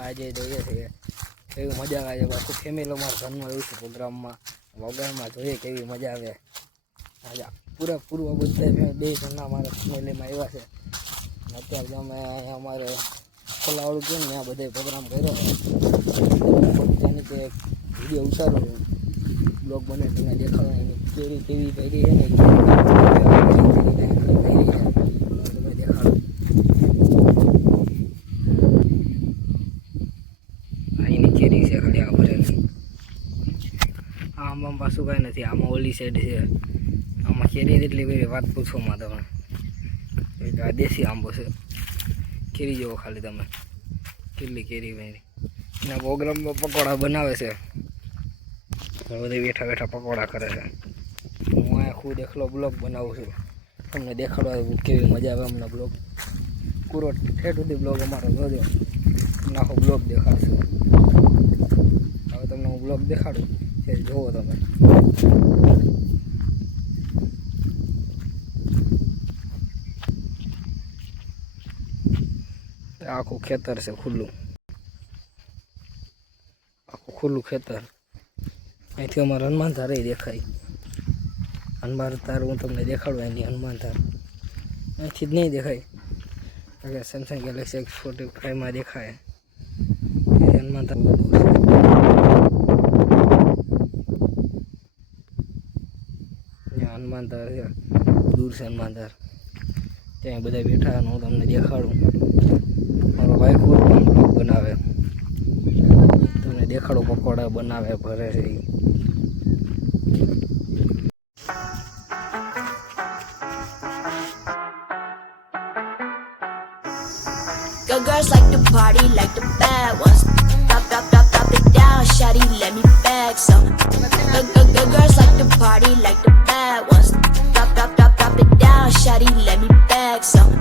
અમે આજે જોઈએ છીએ કેવી મજા આવે છે. આખું ફેમિલી અમારા ઘરમાં આવ્યું છે પ્રોગ્રામમાં, વગરમાં જોઈએ કેવી મજા આવે. આજે પૂરેપૂરું બધા 2 જણા અમારા ફેમિલીમાં આવ્યા છે. અત્યારે અમે અમારે ખોલાવાળું કહે ને ત્યાં બધા પ્રોગ્રામ કર્યો ત્યાંની કે વિડીયો ઉતારો બ્લોગ બને તેને દેખાડવાની કેવી કેવી કરી છે ને દેખાડો. અહીંની કેરી છે ખાલી આ ભરેલી. આમાં પાછું કાંઈ નથી, આમાં ઓલી સાઈડ છે. આમાં કેરી એટલી બધી વાત પૂછોમાં તમે. આ દેશી આંબો છે, કેરી જેવો ખાલી તમે કેટલી કેરી વેરી. એના પ્રોગ્રામમાં પકોડા બનાવે છે, બધા બેઠા બેઠા પકોડા કરે છે. હું આ ખુદ એકલો બ્લોગ બનાવું છું, તમને દેખાડવા કેવી મજા આવે અમને. બ્લોગ પૂરો ઠેઠ સુધી બ્લોગ અમારો જોજો, આખો બ્લોગ દેખાડશું. હવે તમને હું બ્લોગ દેખાડું તે જુઓ તમે. આખું ખેતર છે ખુલ્લું, આખું ખુલ્લું ખેતર. અહીંથી અમારે હનુમાન ધાર દેખાય. હનુમાન ધાર હું તમને દેખાડું, એની હનુમાન ધાર અહીંથી જ નહીં દેખાય, કારણ કે સેમસંગ ગેલેક્સી X45માં દેખાય. હનુમાન ધાર હનુમાન ધાર છે, દૂર છે હનુમાન ધાર. ત્યાં બધા બેઠા અને હું તમને દેખાડું. મારો ભાઈ ખુદ પણ બ્લોગ બનાવે, તમને દેખાડું પકોડા બનાવે ભરે છે. Good girls like to party like the bad ones. Drop it down, shawty, let me bag some. Good girls like to party like the bad ones. Drop it down, shawty, let me bag some.